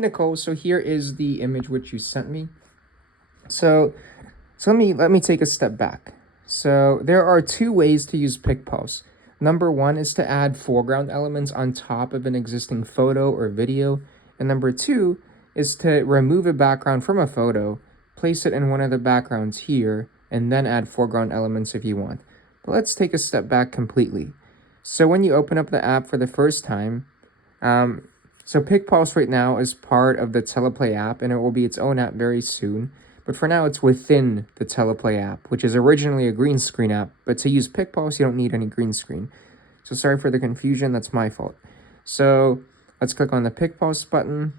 Nicole, so here is the image which you sent me. So let me take a step back. So there are two ways to use PicPse. Number one is to add foreground elements on top of an existing photo or video. And number two is to remove a background from a photo, place it in one of the backgrounds here, and then add foreground elements if you want. But let's take a step back completely. So when you open up the app for the first time, so PicPse right now is part of the Teleplay app, and it will be its own app very soon. But for now, it's within the Teleplay app, which is originally a green screen app. But to use PicPse, you don't need any green screen. So sorry for the confusion. That's my fault. So let's click on the PicPse button.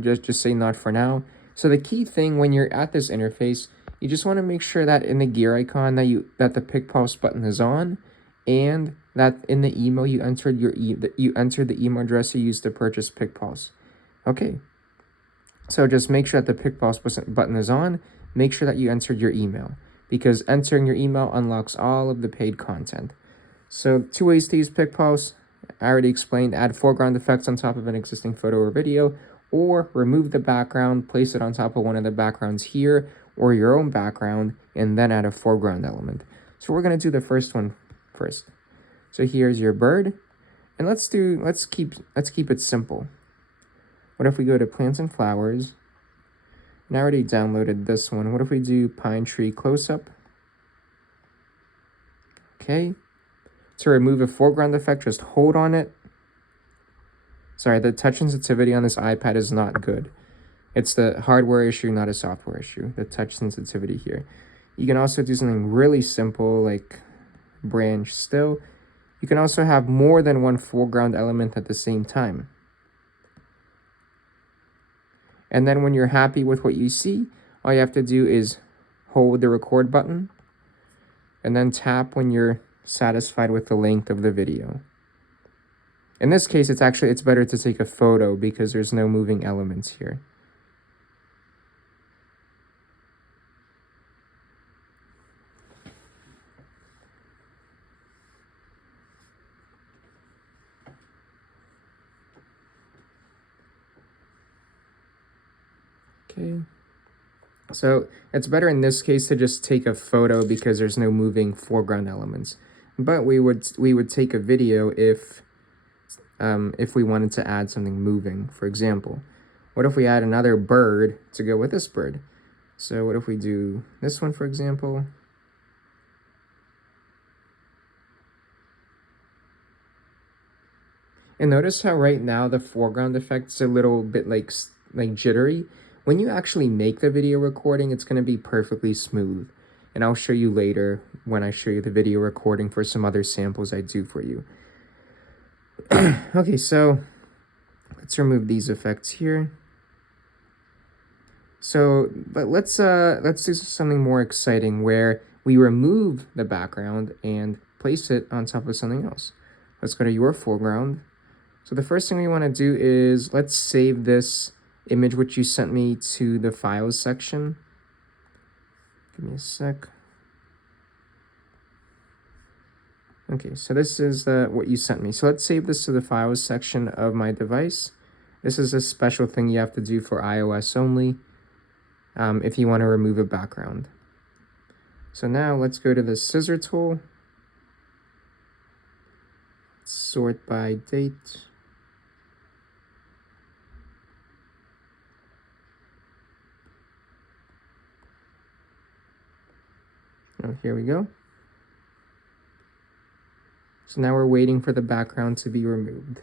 Just say not for now. So the key thing when you're at this interface, you just want to make sure that in the gear icon that the PicPse button is on, and that in the email you entered the email address you used to purchase PicPse. Okay. So just make sure that the PicPse button is on. Make sure that you entered your email, because entering your email unlocks all of the paid content. So two ways to use PicPse. I already explained: add foreground effects on top of an existing photo or video, or remove the background, place it on top of one of the backgrounds here, or your own background, and then add a foreground element. So we're going to do the first one first. So here's your bird, and let's keep it simple. What if we go to plants and flowers? And I already downloaded this one. What if we do pine tree close-up? Okay. To remove a foreground effect, just hold on it. Sorry, the touch sensitivity on this iPad is not good. It's the hardware issue, not a software issue, the touch sensitivity here. You can also do something really simple like branch still. You can also have more than one foreground element at the same time. And then when you're happy with what you see, all you have to do is hold the record button and then tap when you're satisfied with the length of the video. In this case, it's better to take a photo because there's no moving elements here. Okay. So it's better in this case to just take a photo because there's no moving foreground elements. But we would take a video if we wanted to add something moving. For example, what if we add another bird to go with this bird? So what if we do this one, for example? And notice how right now the foreground effect's a little bit like jittery. When you actually make the video recording, it's going to be perfectly smooth. And I'll show you later when I show you the video recording for some other samples I do for you. Okay, so let's remove these effects here. So, but let's do something more exciting where we remove the background and place it on top of something else. Let's go to your foreground. So the first thing we want to do is let's save this image which you sent me to the files section. Give me a sec. Okay, so this is what you sent me. So let's save this to the files section of my device. This is a special thing you have to do for iOS only if you want to remove a background. So now let's go to the scissor tool. Sort by date. Oh, here we go. So now we're waiting for the background to be removed.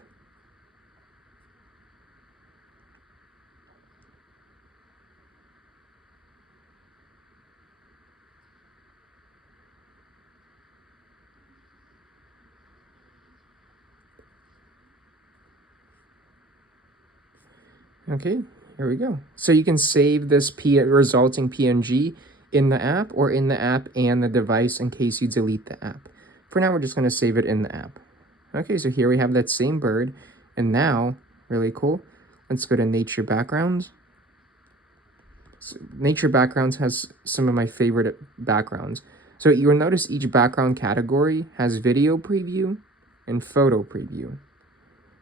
Okay, here we go. So you can save this resulting PNG in the app or in the app and the device in case you delete the app. For now, we're just going to save it in the app. Okay, so here we have that same bird. And now, really cool, let's go to nature backgrounds. So nature backgrounds has some of my favorite backgrounds. So you'll notice each background category has video preview and photo preview.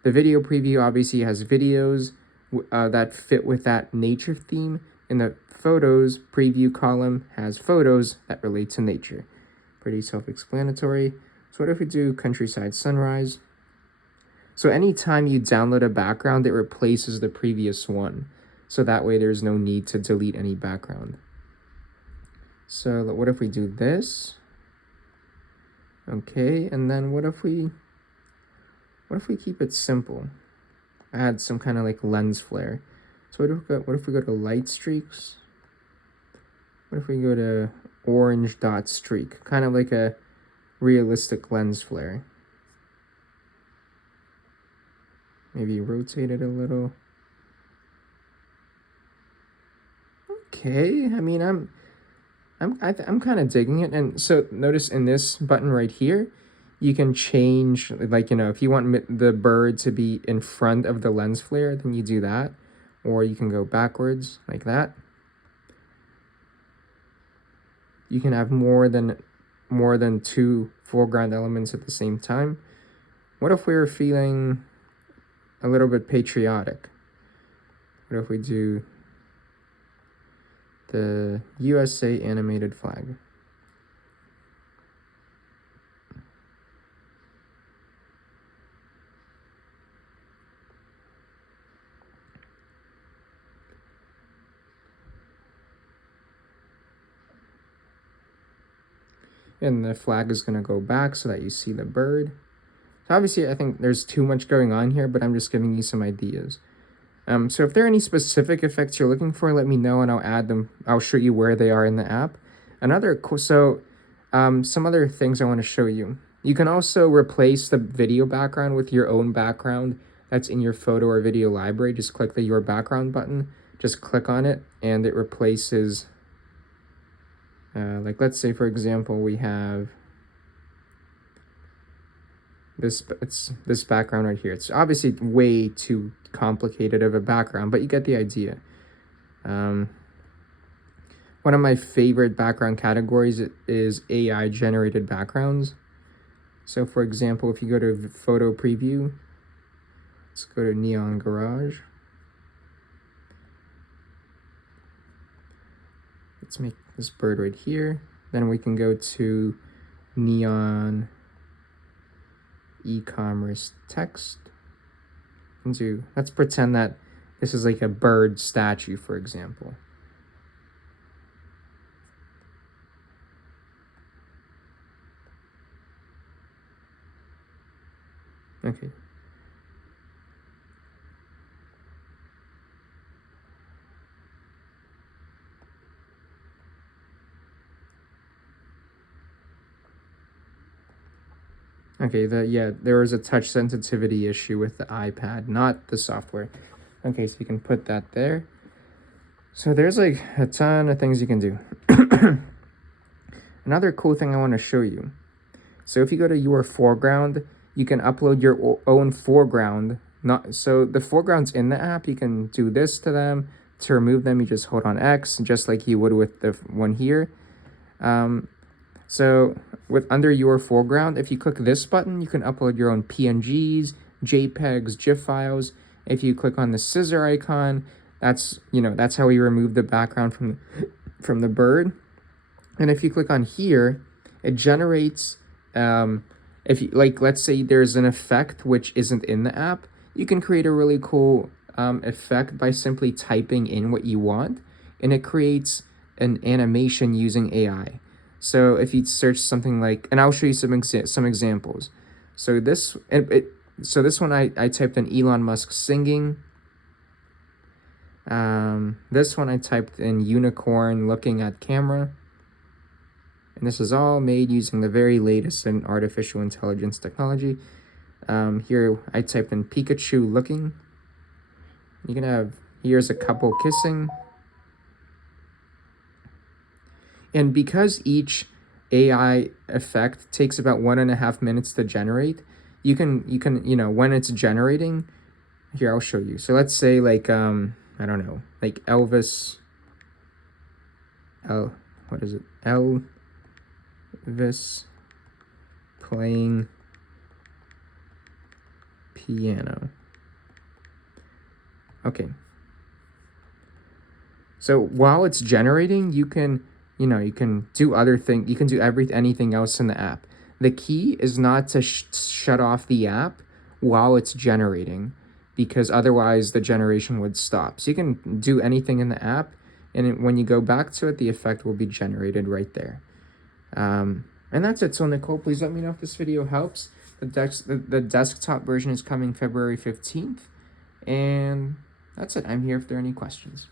The video preview obviously has videos. that fit with that nature theme. In the photos preview column has photos that relate to nature. Pretty self-explanatory. So what if we do countryside sunrise? So anytime you download a background, it replaces the previous one. So that way there's no need to delete any background. So what if we do this? Okay, and then what if we keep it simple? Add some kind of like lens flare. So what if we go to light streaks? What if we go to orange dot streak? Kind of like a realistic lens flare. Maybe rotate it a little. Okay, I mean I'm kind of digging it. And so notice in this button right here, you can change, like, if you want the bird to be in front of the lens flare, then you do that. Or you can go backwards like that. You can have more than two foreground elements at the same time. What if we were feeling a little bit patriotic? What if we do the USA animated flag? And the flag is going to go back so that you see the bird. So obviously, I think there's too much going on here, but I'm just giving you some ideas. So if there are any specific effects you're looking for, let me know and I'll add them. I'll show you where they are in the app. Some other things I want to show you. You can also replace the video background with your own background that's in your photo or video library. Just click the Your Background button. Just click on it and it replaces, like let's say for example, we have this background right here. It's obviously way too complicated of a background, but you get the idea. One of my favorite background categories is AI generated backgrounds. So for example, if you go to photo preview, let's go to Neon Garage. Let's make this bird right here. Then we can go to Neon e-commerce text. And let's pretend that this is like a bird statue, for example. Okay. Okay, there was a touch sensitivity issue with the iPad, not the software. Okay, so you can put that there. So there's like a ton of things you can do. Another cool thing I want to show you. So if you go to your foreground, you can upload your own foreground. So the foregrounds in the app, you can do this to them. To remove them, you just hold on X, just like you would with the one here. So under your foreground, if you click this button, you can upload your own PNGs, JPEGs, GIF files. If you click on the scissor icon, that's how we remove the background from the bird. And if you click on here, it generates, if you let's say there's an effect which isn't in the app, you can create a really cool effect by simply typing in what you want, and it creates an animation using AI. So if you search something like, and I'll show you some examples. So this one I typed in Elon Musk singing. This one I typed in unicorn looking at camera. And this is all made using the very latest in artificial intelligence technology. Here I typed in Pikachu looking. You can have, here's a couple kissing. And because each AI effect takes about 1.5 minutes to generate, you can when it's generating, here I'll show you. So let's say like I don't know, like Elvis. What is it? Elvis playing piano. Okay. So while it's generating, you can, you can do other thing. You can do anything else in the app. The key is not to shut off the app while it's generating, because otherwise the generation would stop. So you can do anything in the app, and when you go back to it, the effect will be generated right there. And that's it. So Nicole, please let me know if this video helps. The desktop version is coming February 15th. And that's it. I'm here if there are any questions.